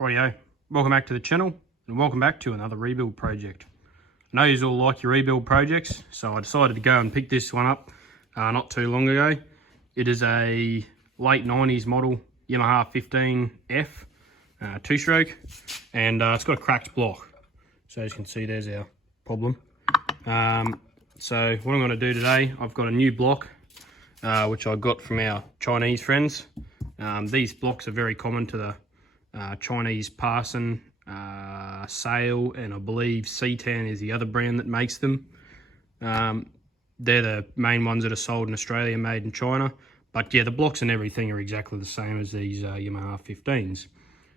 Rightio, welcome back to the channel and welcome back to another rebuild project. I know you all like your rebuild projects, so I decided to go and pick this one up not too long ago. It is a late 90s model YAMAHA 15F two-stroke, and it's got a cracked block. So as you can see, there's our problem. So what I'm going to do today, I've got a new block which I got from our Chinese friends. These blocks are very common to the Chinese Parson, Sale, and I believe C-Tan is the other brand that makes them. They're the main ones that are sold in Australia, made in China. But yeah, the blocks and everything are exactly the same as these YAMAHA 15s.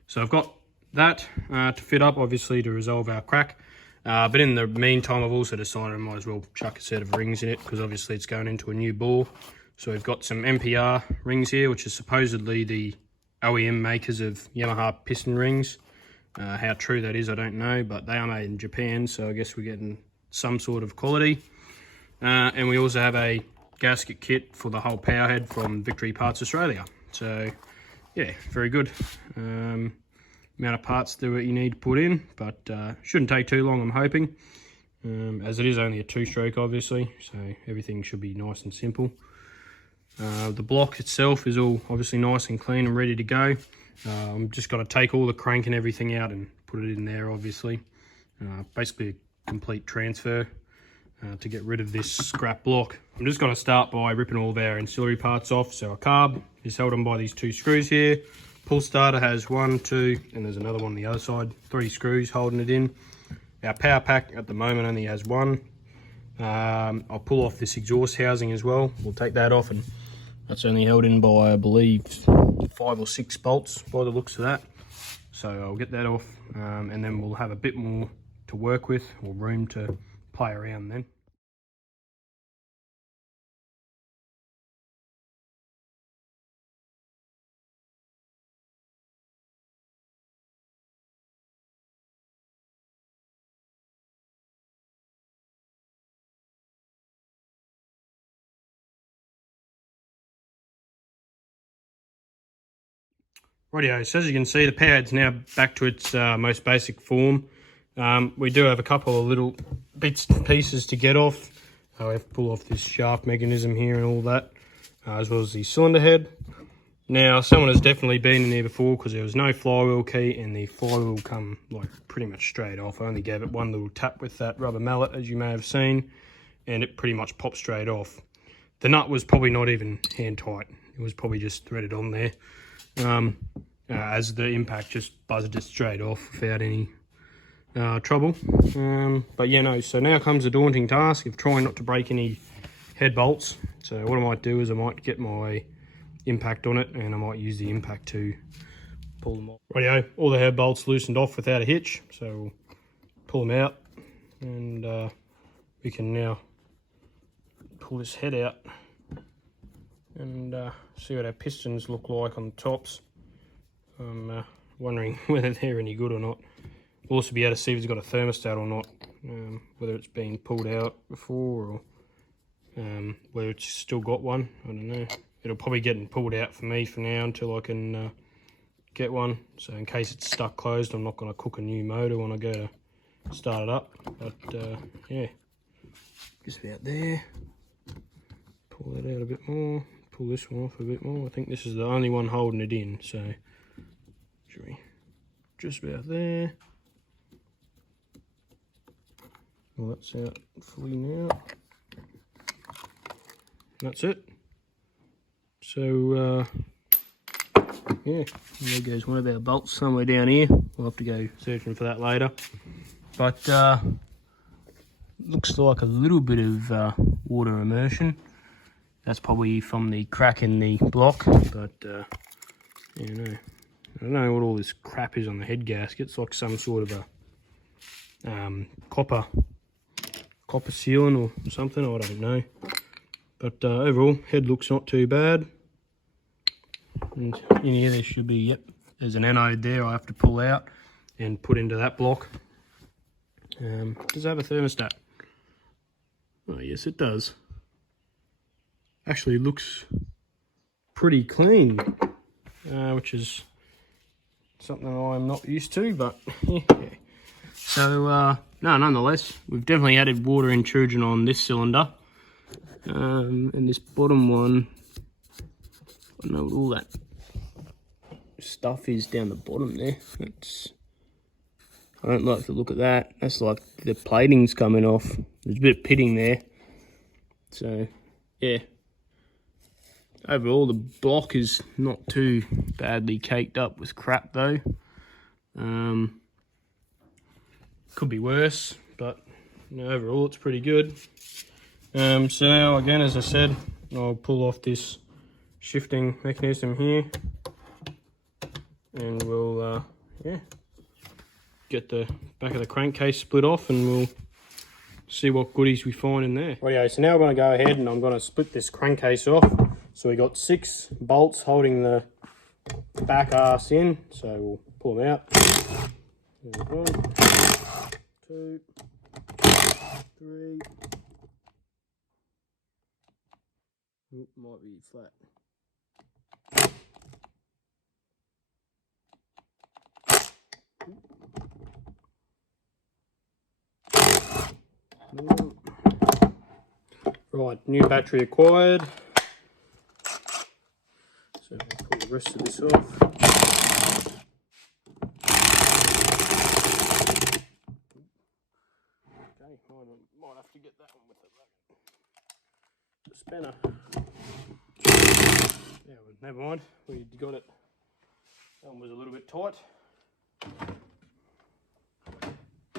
So I've got that to fit up, obviously, to resolve our crack. But in the meantime, I've also decided I might as well chuck a set of rings in it, because obviously it's going into a new bore. So we've got some MPR rings here, which is supposedly the OEM makers of Yamaha piston rings. How true that is, I don't know, but they are made in Japan, so I guess we're getting some sort of quality. And we also have a gasket kit for the whole power head from Victory Parts Australia. So yeah, very good. Amount of parts that you need to put in, but shouldn't take too long, I'm hoping. As it is only a two-stroke, obviously, so everything should be nice and simple. The block itself is all obviously nice and clean and ready to go. I'm just going to take all the crank and everything out and put it in there, obviously. Basically a complete transfer to get rid of this scrap block. I'm just going to start by ripping all of our ancillary parts off. So our carb is held on by these two screws here. Pull starter has 1, 2, and there's another one on the other side. 3 screws holding it in. Our power pack at the moment only has 1. I'll pull off this exhaust housing as well. We'll take that off, and that's only held in by, I believe, 5 or 6 bolts by the looks of that. So I'll get that off, and then we'll have a bit more to work with, or room to play around then. Rightio, so as you can see, the power head's now back to its most basic form. We do have a couple of little bits and pieces to get off. We have to pull off this shaft mechanism here and all that, as well as the cylinder head. Now, someone has definitely been in there before, because there was no flywheel key and the flywheel come like pretty much straight off. I only gave it one little tap with that rubber mallet, as you may have seen, and it pretty much popped straight off. The nut was probably not even hand tight. It was probably just threaded on there. As the impact just buzzed it straight off without any trouble. But yeah, no, so now comes the daunting task of trying not to break any head bolts. So what I might do is I might get my impact on it, and I might use the impact to pull them off. Rightio, all the head bolts loosened off without a hitch, so we'll pull them out, and we can now pull this head out and see what our pistons look like on the tops. I'm wondering whether they're any good or not. We'll also be able to see if it's got a thermostat or not, whether it's been pulled out before, or whether it's still got one. I don't know. It'll probably get pulled out for me for now until I can get one. So in case it's stuck closed, I'm not going to cook a new motor when I go to start it up. But yeah, just about there. Pull that out a bit more. Pull this one off a bit more. I think this is the only one holding it in, so just about there. Well, that's out fully now. That's it. So yeah, there goes one of our bolts somewhere down here. We'll have to go searching for that later. But looks like a little bit of water immersion. That's probably from the crack in the block, but yeah, no. I don't know what all this crap is on the head gasket. It's like some sort of a copper sealant or something, I don't know. But overall, head looks not too bad. And in here there should be, yep, there's an anode there I have to pull out and put into that block. Does it have a thermostat? Oh yes, it does. Actually looks pretty clean, which is something I'm not used to, but yeah. So, no, nonetheless, we've definitely added water intrusion on this cylinder. And this bottom one, I don't know what all that stuff is down the bottom there. I don't like the look of that. That's like the plating's coming off. There's a bit of pitting there. So, yeah. Overall, the block is not too badly caked up with crap though. Could be worse, but you know, overall it's pretty good. So now again, as I said, I'll pull off this shifting mechanism here, and we'll yeah, get the back of the crankcase split off, and we'll see what goodies we find in there. Rightio, so now we're going to go ahead and I'm going to split this crankcase off. So we got 6 bolts holding the back arse in, so we'll pull them out. 1, 2, 3. Oop, might be flat. Right, new battery acquired. So we'll pull the rest of this off. Okay, might have to get that one with the spanner. Yeah, well, never mind, we got it. That one was a little bit tight.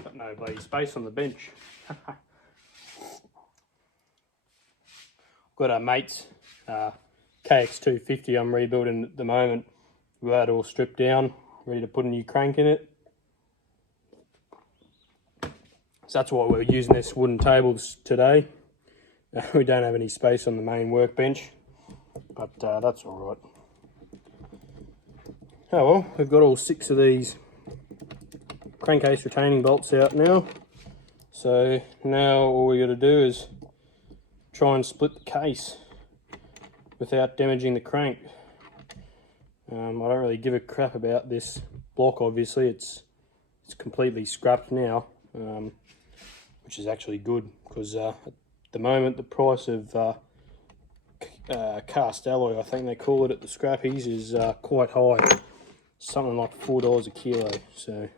Got no bloody space on the bench. Got our mate's KX250 I'm rebuilding at the moment. We've got it all stripped down, ready to put a new crank in it. So that's why we're using this wooden tables today. We don't have any space on the main workbench, but that's all right. Oh well, we've got all 6 of these crankcase retaining bolts out now. So now all we got to do is try and split the case without damaging the crank. I don't really give a crap about this block, obviously. It's completely scrapped now, which is actually good, because at the moment the price of cast alloy, I think they call it at the scrappies, is quite high. Something like $4 a kilo. So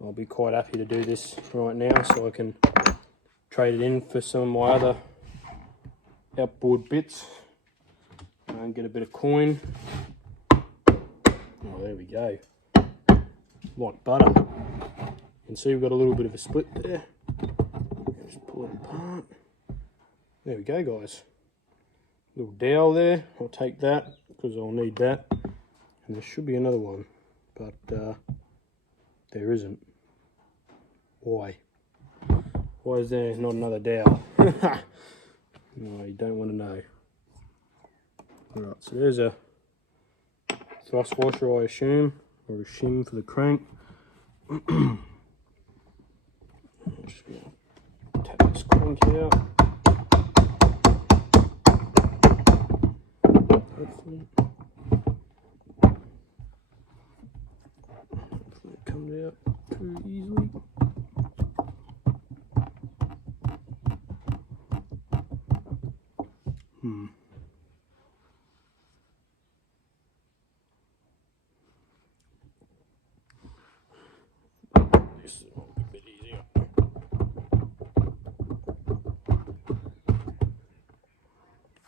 I'll be quite happy to do this right now, so I can trade it in for some of my other outboard bits and get a bit of coin. Oh, there we go, like butter. You can see we've got a little bit of a split there. Just pull it apart. There we go, guys. Little dowel there. I'll take that because I'll need that, and there should be another one, but there isn't. Why is there not another dowel? No, you don't want to know. Alright, so there's a thrust washer, I assume, or a shim for the crank. Just gonna tap this crank out. Hopefully it comes out too easily. This is a bit easier.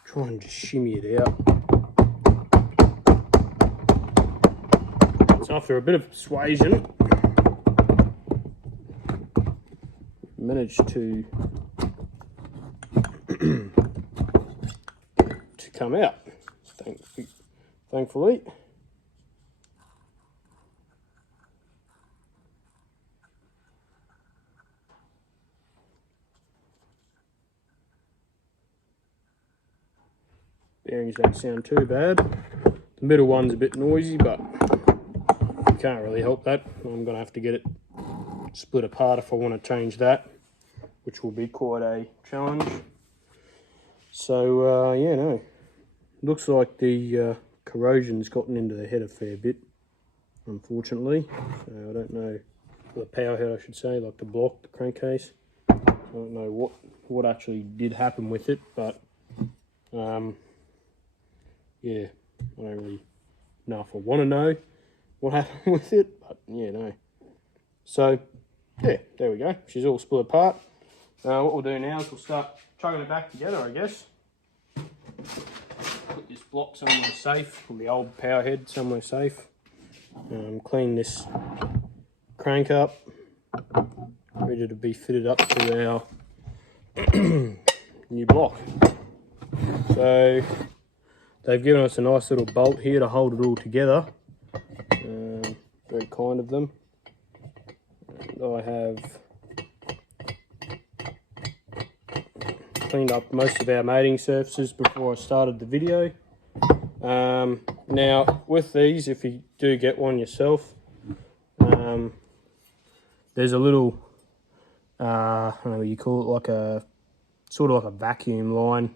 Try and just shimmy it out. So after a bit of persuasion, managed to come out, thankfully. Bearings don't sound too bad. The middle one's a bit noisy, but you can't really help that. I'm going to have to get it split apart if I want to change that, which will be quite a challenge. So yeah, no, looks like the corrosion's gotten into the head a fair bit. unfortunately. So I don't know, the power head I should say, like the block, the crankcase. I don't know what actually did happen with it, but yeah, I don't really know if I want to know what happened with it, but yeah, no. So yeah, there we go. She's all split apart. What we'll do now is we'll start chugging it back together, I guess. Put this block somewhere safe, or the old power head somewhere safe. Clean this crank up, ready to be fitted up to our new block. So they've given us a nice little bolt here to hold it all together. Very kind of them. And I have cleaned up most of our mating surfaces before I started the video. Now with these, if you do get one yourself, there's a little, I don't know what you call it, like a sort of like a vacuum line,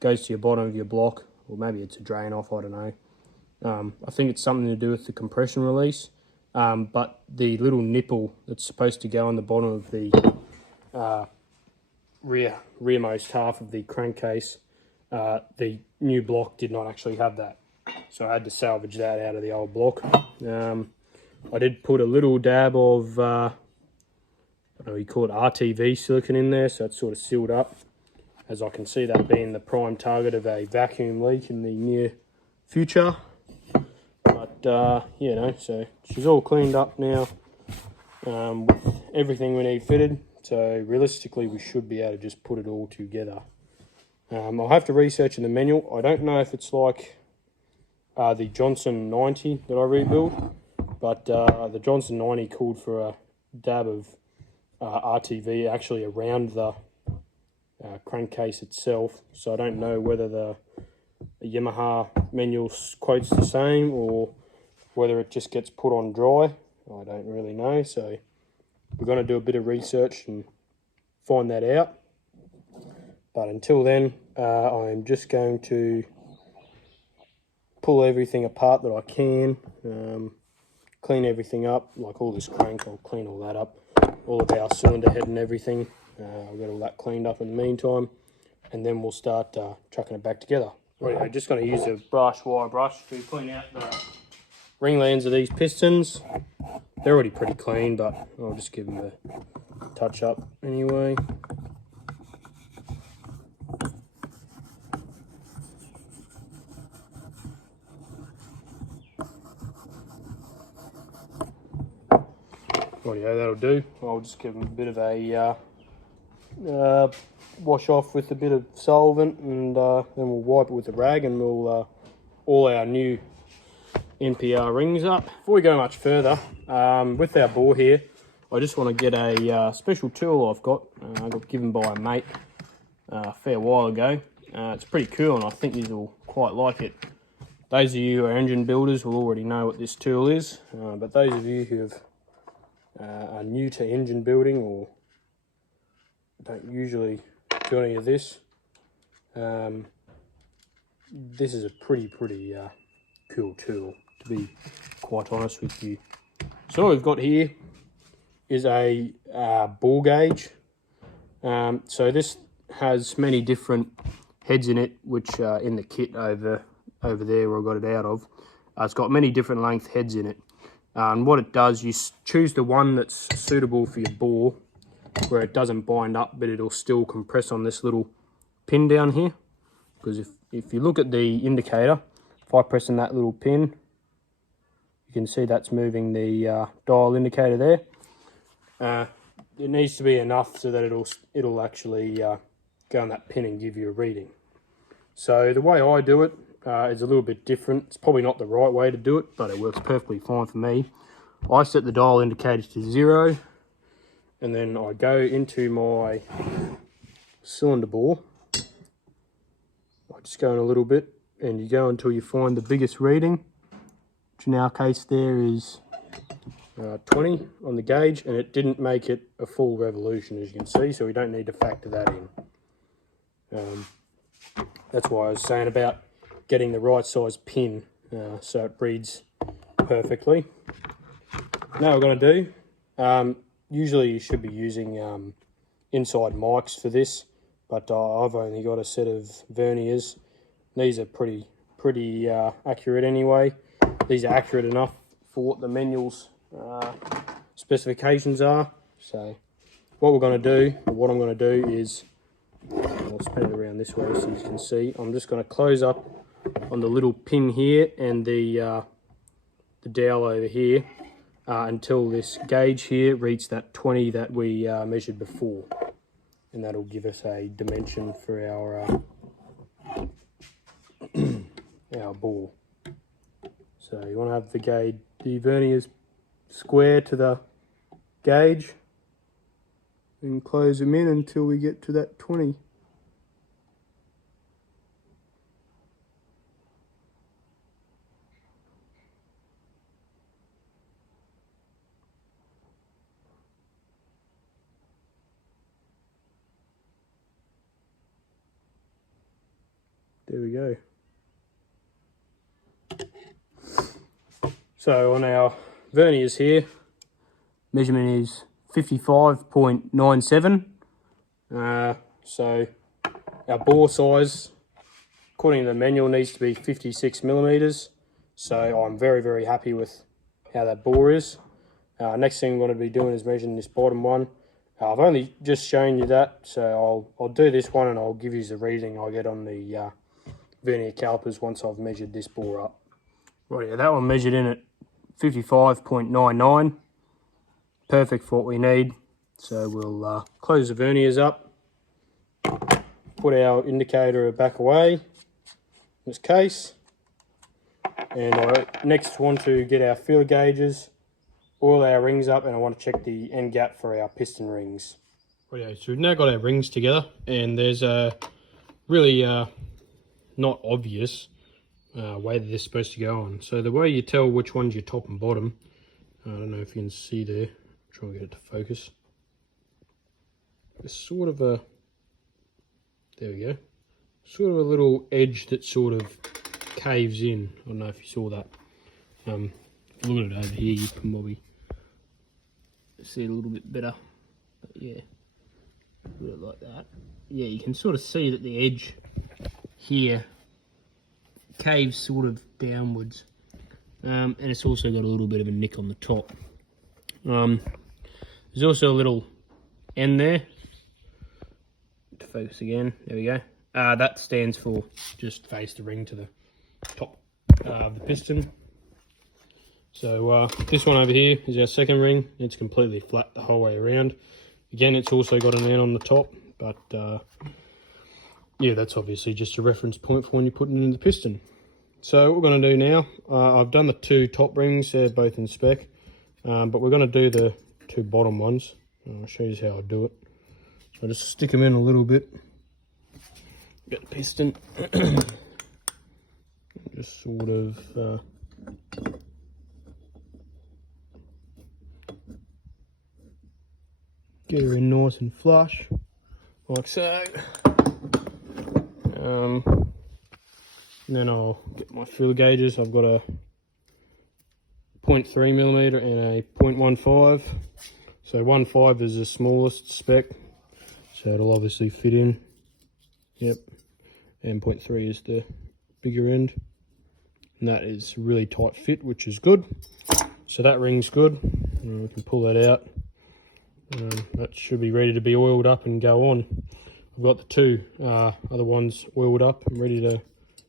goes to your bottom of your block, or maybe it's a drain off, I don't know. I think it's something to do with the compression release, but the little nipple that's supposed to go on the bottom of the rearmost half of the crankcase, the new block did not actually have that, so I had to salvage that out of the old block. I did put a little dab of I don't know what you call it, RTV silicone in there, so it's sort of sealed up, as I can see that being the prime target of a vacuum leak in the near future. But you know, so she's all cleaned up now, with everything we need fitted. So realistically, we should be able to just put it all together. I'll have to research in the manual. I don't know if it's like the Johnson 90 that I rebuilt, but the Johnson 90 called for a dab of RTV actually around the crankcase itself. So I don't know whether the Yamaha manual quotes the same or whether it just gets put on dry. I don't really know. So we're going to do a bit of research and find that out. But until then, I'm just going to pull everything apart that I can, clean everything up, like all this crank, I'll clean all that up, all of our cylinder head and everything. I'll get all that cleaned up in the meantime, and then we'll start chucking it back together. Right, I'm just going to use a wire brush to clean out the ring lands of these pistons. They're already pretty clean, but I'll just give them a touch up anyway. Rightio, that'll do. I'll just give them a bit of a wash off with a bit of solvent, and then we'll wipe it with a rag, and we'll all our new NPR rings up. Before we go much further, with our bore here, I just want to get a special tool I've got. I got given by a mate a fair while ago. It's pretty cool, and I think you will quite like it. Those of you who are engine builders will already know what this tool is, but those of you who are new to engine building or don't usually do any of this, this is a pretty cool tool, to be quite honest with you. So what we've got here is a bore gauge. So this has many different heads in it, which are in the kit over there where I got it out of. It's got many different length heads in it. And what it does, you choose the one that's suitable for your bore, where it doesn't bind up, but it'll still compress on this little pin down here. Because if you look at the indicator, if I press on that little pin, you can see that's moving the dial indicator there. It needs to be enough so that it'll actually go on that pin and give you a reading. So the way I do it is a little bit different. It's probably not the right way to do it, but it works perfectly fine for me. I set the dial indicator to 0, and then I go into my cylinder bore. I just go in a little bit, and you go until you find the biggest reading, which in our case there is 20 on the gauge, and it didn't make it a full revolution, as you can see, so we don't need to factor that in. That's why I was saying about getting the right size pin so it reads perfectly. Now what we're going to do, usually you should be using inside mics for this, but I've only got a set of verniers. These are pretty accurate anyway. These are accurate enough for what the manual's specifications are. So what we're going to do, or what I'm going to do is, I'll spin it around this way so you can see. I'm just going to close up on the little pin here and the dowel over here until this gauge here reaches that 20 that we measured before, and that'll give us a dimension for our our bore. So you want to have the verniers square to the gauge and close them in until we get to that 20. There we go. So on our verniers here, measurement is 55.97. So our bore size, according to the manual, needs to be 56 millimeters. So I'm very happy with how that bore is. Next thing I'm going to be doing is measuring this bottom one. I've only just shown you that, so I'll do this one and I'll give you the reading I get on the vernier calipers once I've measured this bore up. Right, yeah, that one measured in at 55.99. Perfect for what we need. So we'll close the verniers up, put our indicator back away in this case, and I next want to get our feeler gauges, oil our rings up, and I want to check the end gap for our piston rings. Right, so we've now got our rings together, and there's a really not obvious way that they're supposed to go on. So the way you tell which one's your top and bottom, I don't know if you can see there, try and get it to focus. There's sort of a, there we go, sort of a little edge that sort of caves in. I don't know if you saw that. If you look at it over here, you can probably see it a little bit better. But yeah, put it like that. Yeah, you can sort of see that the edge here caves sort of downwards, and it's also got a little bit of a nick on the top. There's also a little end there. To focus again, there we go. That stands for just face the ring to the top of the piston. So this one over here is our second ring. It's completely flat the whole way around. Again, it's also got an end on the top, but yeah, that's obviously just a reference point for when you're putting it in the piston. So what we're going to do now, I've done the two top rings, they're both in spec, but we're going to do the two bottom ones. I'll show you how I do it. So I just stick them in a little bit, get the piston, just sort of get her in nice and flush, like so. And then I'll get my feeler gauges. I've got a 0.3mm and a 0.15. So 1.5 is the smallest spec, so it'll obviously fit in. Yep. And 0.3 is the bigger end. And that is really tight fit, which is good. So that ring's good. And we can pull that out. That should be ready to be oiled up and go on. I've got the two other ones oiled up and ready to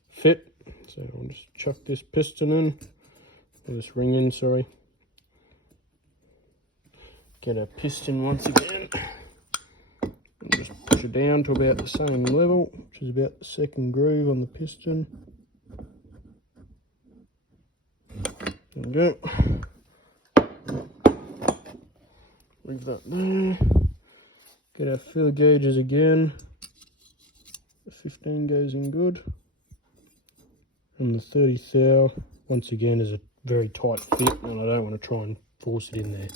fit. So I'll just chuck this piston in, or this ring in, sorry. Get our piston once again. And just push it down to about the same level, which is about the second groove on the piston. There we go. Leave that there. Get our feeler gauges again. The 15 goes in good. And the 30 thou, once again, is a very tight fit, and I don't want to try and force it in there.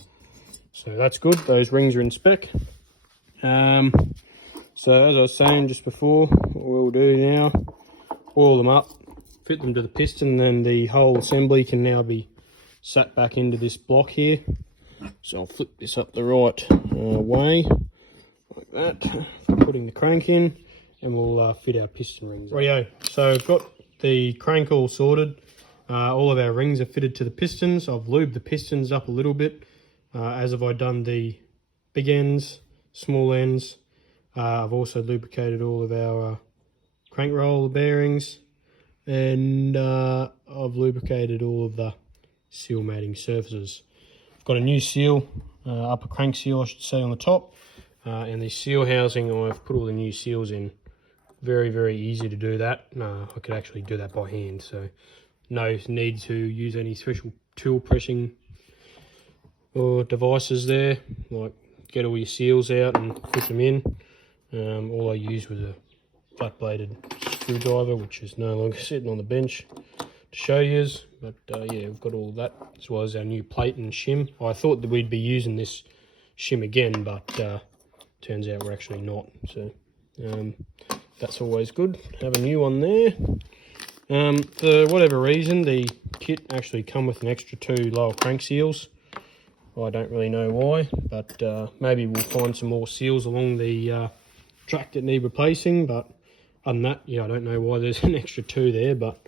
So that's good. Those rings are in spec. So as I was saying just before, what we'll do now, oil them up, fit them to the piston, then the whole assembly can now be sat back into this block here. So I'll flip this up the right way, like that, for putting the crank in, and we'll fit our piston rings. Rightio, so I've got the crank all sorted. All of our rings are fitted to the pistons. I've lubed the pistons up a little bit, as have I done the big ends, small ends. I've also lubricated all of our crank roller bearings, and I've lubricated all of the seal mating surfaces. I've got a new seal, upper crank seal I should say, on the top, and the seal housing I've put all the new seals in. Very, very easy to do that. I could actually do that by hand, so no need to use any special tool pressing or devices there. Like, get all your seals out and put them in. All I used was a flat bladed screwdriver, which is no longer sitting on the bench to show yous. But yeah, we've got all that, as well as our new plate and shim. I thought that we'd be using this shim again, but turns out we're actually not. So that's always good. Have a new one there. For whatever reason, the kit actually come with an extra 2 lower crank seals. I don't really know why, but maybe we'll find some more seals along the track that need replacing. But other than that, yeah, I don't know why there's an extra 2 there, but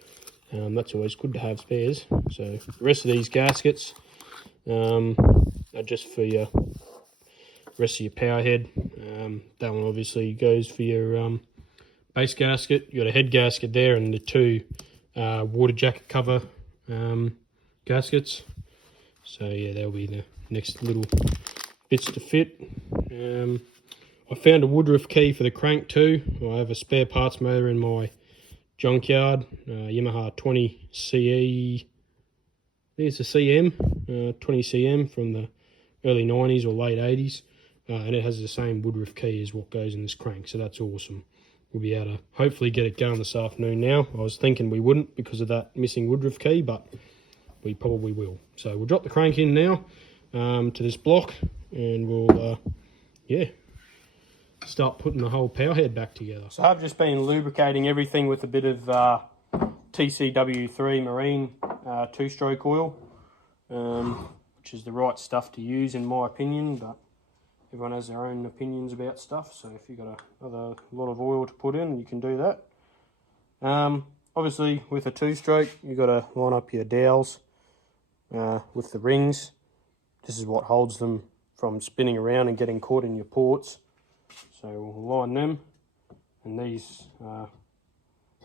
that's always good to have spares. So the rest of these gaskets are just for your rest of your power head. That one obviously goes for your base gasket. You got a head gasket there and the 2 water jacket cover gaskets. So yeah, that'll be the next little bits to fit. I found a Woodruff key for the crank too. I have a spare parts motor in my junkyard, Yamaha 20 CE. I think it's a CM, 20 CM from the early 90s or late 80s. And it has the same Woodruff key as what goes in this crank, so that's awesome. We'll be able to hopefully get it going this afternoon now. I was thinking we wouldn't because of that missing Woodruff key, but we probably will. So we'll drop the crank in now to this block, and we'll, yeah, start putting the whole power head back together. So I've just been lubricating everything with a bit of TCW3 Marine 2-stroke oil, which is the right stuff to use in my opinion, but everyone has their own opinions about stuff. So if you've got a lot of oil to put in, you can do that. Obviously with a 2-stroke, you've got to line up your dowels with the rings. This is what holds them from spinning around and getting caught in your ports. So we'll line them, and these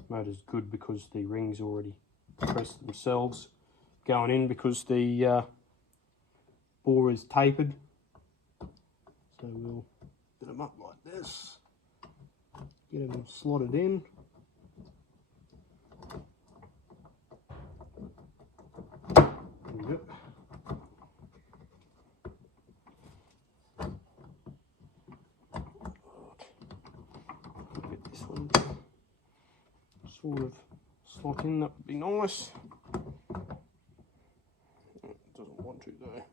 motor's good because the rings already pressed themselves going in because the bore is tapered. So we'll get them up like this, get them slotted in. There we go. Get this one sort of slot in, that would be nice. It doesn't want to though.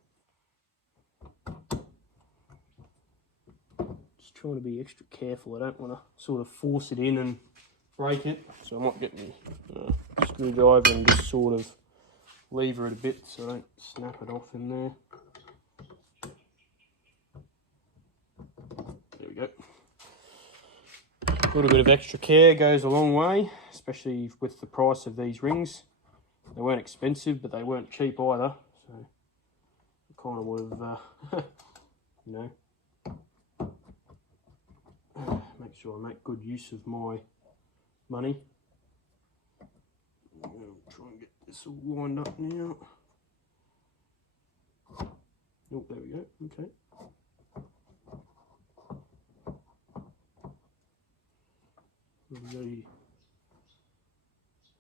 Just trying to be extra careful. I don't want to sort of force it in and break it. So I might get my screwdriver and just sort of lever it a bit so I don't snap it off in there. There we go. A little bit of extra care goes a long way, especially with the price of these rings. They weren't expensive, but they weren't cheap either. So I kind of would have, you know, make sure I make good use of my money. I'm going to try and get this all lined up now. Oh, there we go. Okay.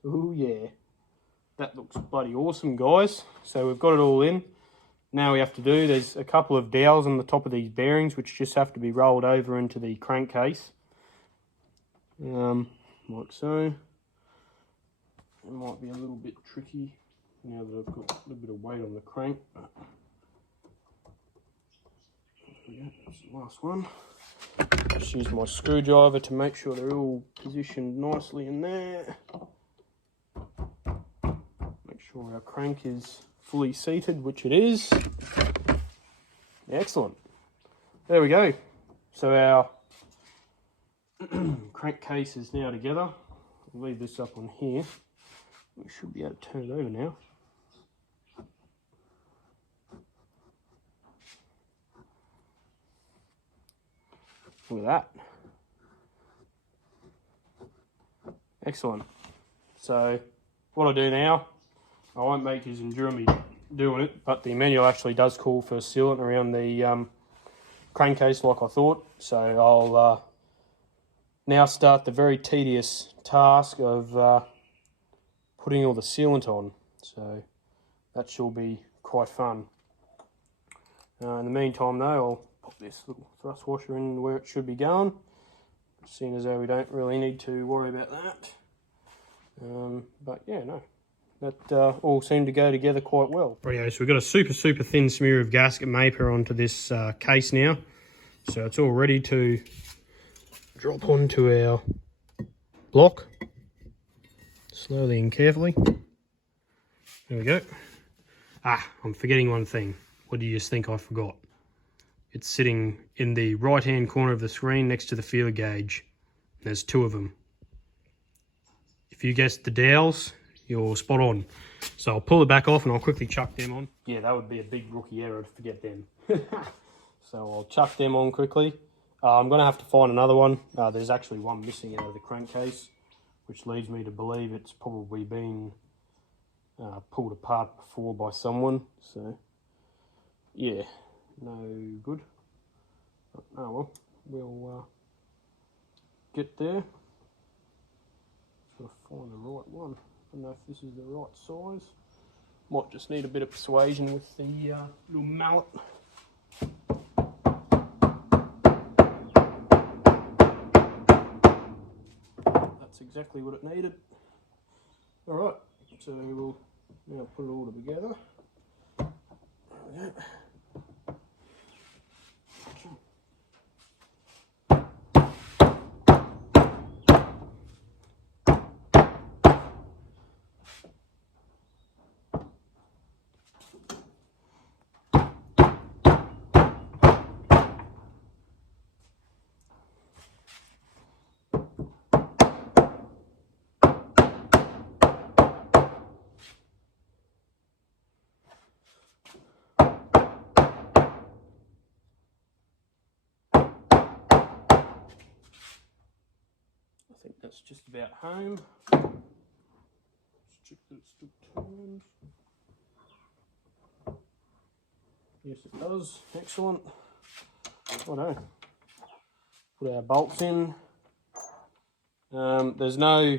Oh yeah, that looks bloody awesome, guys. So we've got it all in. Now we have to do, there's a couple of dowels on the top of these bearings which just have to be rolled over into the crankcase, like so. It might be a little bit tricky now that I've got a little bit of weight on the crank, but yeah, that's the last one. Just use my screwdriver to make sure they're all positioned nicely in there. Make sure our crank is fully seated, which it is. Excellent. There we go. So our crankcase is now together. I'll leave this up on here. We should be able to turn it over now. Look at that. Excellent. So what I do now, I won't make you endure me doing it, but the manual actually does call for sealant around the crankcase like I thought. So I'll now start the very tedious task of putting all the sealant on. So that should be quite fun. In the meantime though, I'll pop this little thrust washer in where it should be going, seeing as though we don't really need to worry about that. But yeah, no, that all seemed to go together quite well. Rightio, so we've got a super thin smear of gasket paper onto this case now. So it's all ready to drop onto our block, slowly and carefully. There we go. I'm forgetting one thing. What do you just think I forgot? It's sitting in the right hand corner of the screen next to the feeler gauge. There's two of them. If you guessed the dowels, you're spot on. So I'll pull it back off and I'll quickly chuck them on. Yeah, that would be a big rookie error to forget them. So I'll chuck them on quickly. I'm going to have to find another one. There's actually one missing out of the crankcase, which leads me to believe it's probably been pulled apart before by someone. So yeah, no good. Oh well, we'll get there. Got to find the right one. I don't know if this is the right size. Might just need a bit of persuasion with the little mallet. That's exactly what it needed. Alright, so we'll now put it all together. There we go. I think that's just about home. Let's check that it still turns. Yes, it does. Excellent. Righto. Put our bolts in. There's no,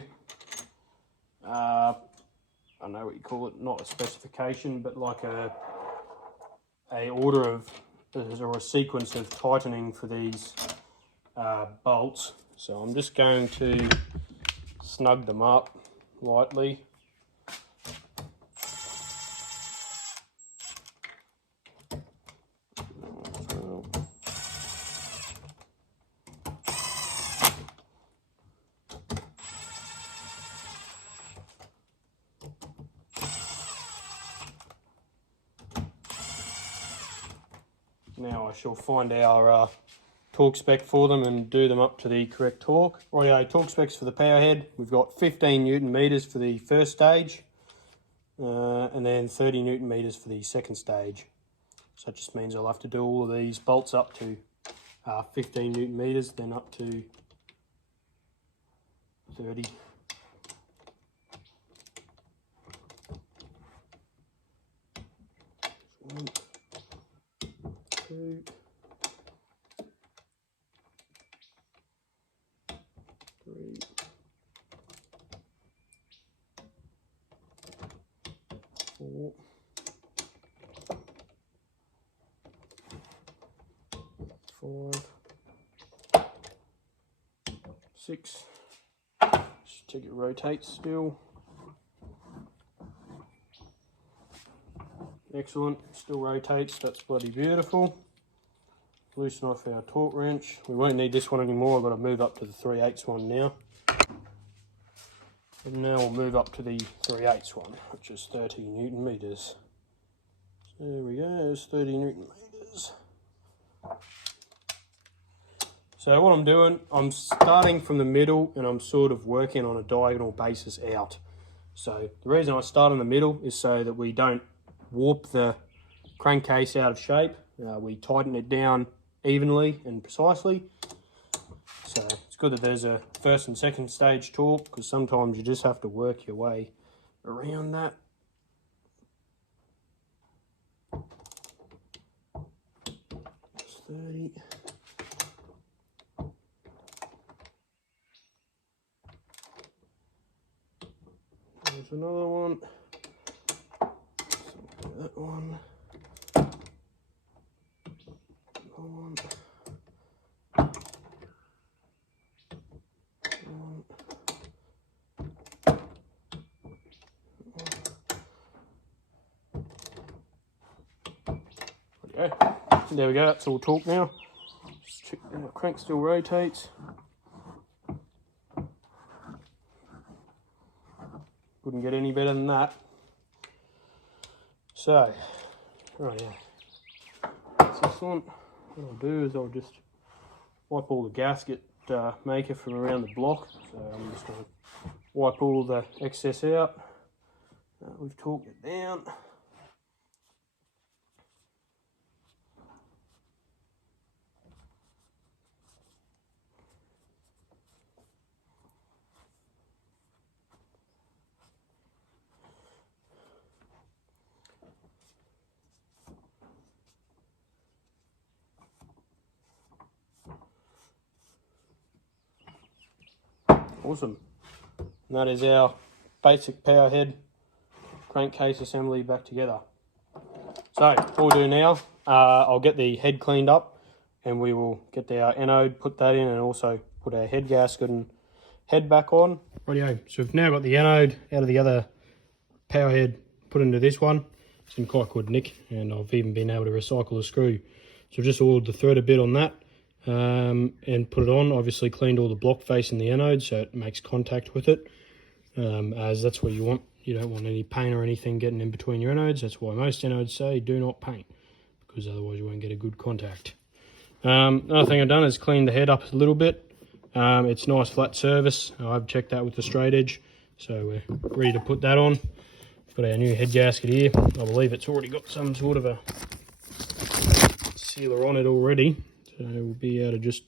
I don't know what you call it, not a specification, but like a order of, or a sequence of tightening for these bolts. So I'm just going to snug them up lightly. Now I shall find our torque spec for them and do them up to the correct torque. Rightio, torque specs for the power head. We've got 15 Newton meters for the first stage, and then 30 Newton meters for the second stage. So that just means I'll have to do all of these bolts up to 15 Newton meters, then up to 30. One, two, three, four, 5, 6. Just check it rotates still. Excellent, still rotates, that's bloody beautiful. Loosen off our torque wrench. We won't need this one anymore, I've got to move up to the 3/8 one now. And now we'll move up to the 3/8 one, which is 30 Newton meters. So there we go, there's 30 Newton meters. So what I'm doing, I'm starting from the middle and I'm sort of working on a diagonal basis out. So the reason I start in the middle is so that we don't warp the crankcase out of shape. We tighten it down evenly and precisely. So it's good that there's a first and second stage torque, because sometimes you just have to work your way around that. That's 30. There's another one. That one. Another one. There we go, that's all torqued now. Just check the crank still rotates. Couldn't get any better than that. So, right, yeah. That's this one. What I'll do is I'll just wipe all the gasket maker from around the block. So I'm just going to wipe all the excess out. We've torqued it down. Awesome. And that is our basic power head crankcase assembly back together. So what we'll do now, I'll get the head cleaned up and we will get our anode, put that in, and also put our head gasket and head back on. Rightio, so we've now got the anode out of the other power head, put into this one. It's in quite good nick, and I've even been able to recycle the screw. So I've just oiled the threader bit on that. And put it on, obviously cleaned all the block face in the anode so it makes contact with it, as that's what you want. You don't want any paint or anything getting in between your anodes. That's why most anodes say do not paint, because otherwise you won't get a good contact. Another thing I've done is clean the head up a little bit. It's nice flat surface. I've checked that with the straight edge, so we're ready to put that on. We've got our new head gasket here. I believe it's already got some sort of a sealer on it already. So we'll be able to just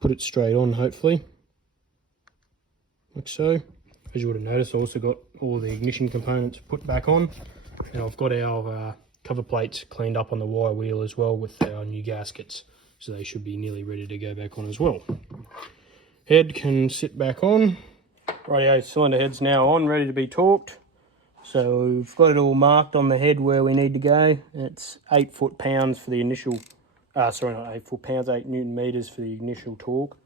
put it straight on, hopefully, like so. As you would have noticed, I also got all the ignition components put back on, and I've got our cover plates cleaned up on the wire wheel as well with our new gaskets, so they should be nearly ready to go back on as well. Head can sit back on. Rightio, cylinder head's now on, ready to be torqued. So we've got it all marked on the head where we need to go. It's 8 foot-pounds for the initial, sorry, not 8 foot-pounds, 8 Newton meters for the initial torque.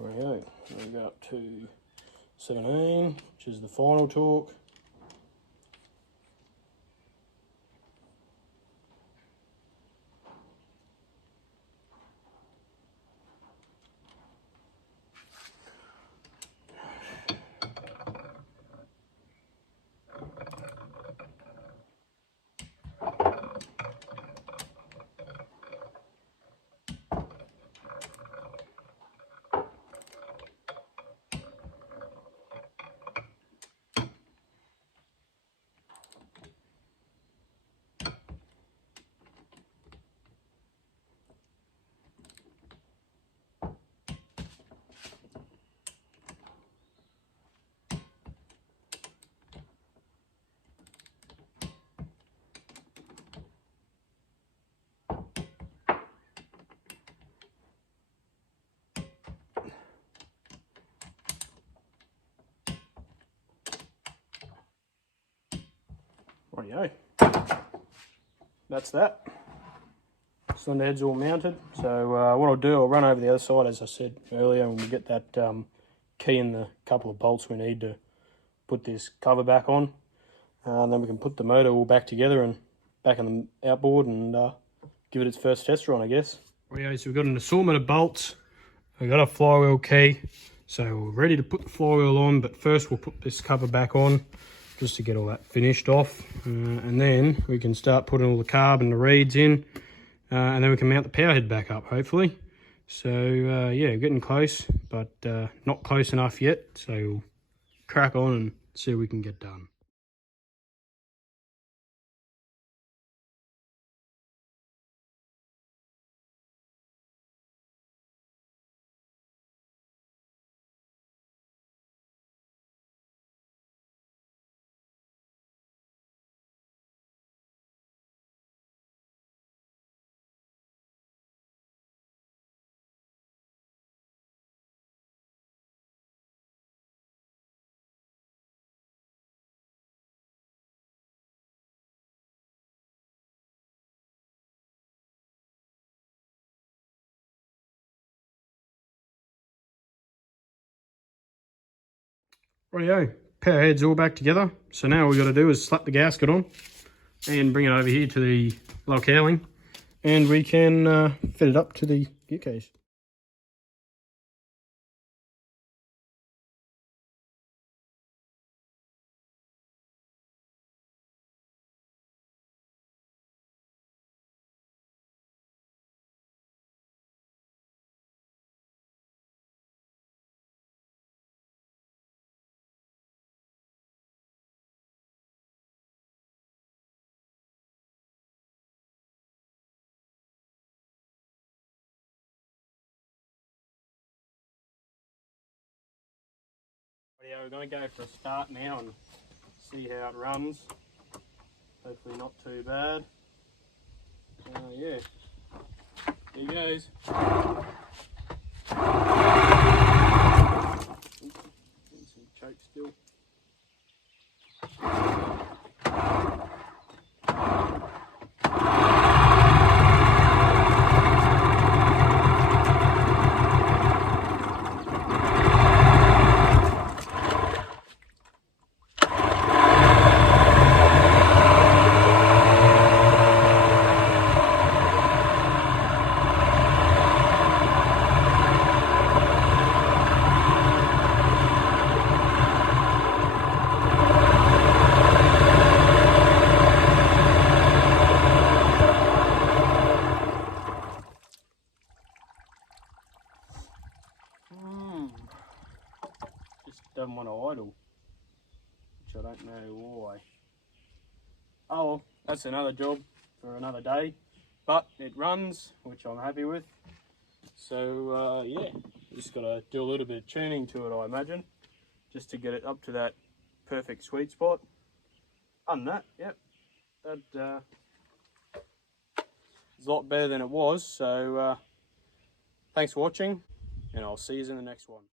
Rightio, we go up to 17, which is the final torque. Rightio. That's that. Cylinder head's all mounted. So what I'll do, I'll run over the other side as I said earlier, and we'll get that key and the couple of bolts we need to put this cover back on. And then we can put the motor all back together and back on the outboard and give it its first test run, I guess. Rightio, so we've got an assortment of bolts. We've got a flywheel key. So we're ready to put the flywheel on, but first we'll put this cover back on just to get all that finished off. And then we can start putting all the carb and the reeds in. And then we can mount the power head back up, hopefully. So, yeah, getting close, but not close enough yet. So we'll crack on and see what we can get done. Rightio, power head's all back together. So now all we've got to do is slap the gasket on and bring it over here to the lower cowling, and we can fit it up to the gear case. Yeah, we're going to go for a start now and see how it runs. Hopefully not too bad. Yeah, here goes. Some choke still. Just doesn't want to idle, which I don't know why. Oh well, that's another job for another day, but it runs, which I'm happy with. So yeah, just got to do a little bit of tuning to it, I imagine, just to get it up to that perfect sweet spot. Other than that, yep, that is a lot better than it was. So thanks for watching, and I'll see you in the next one.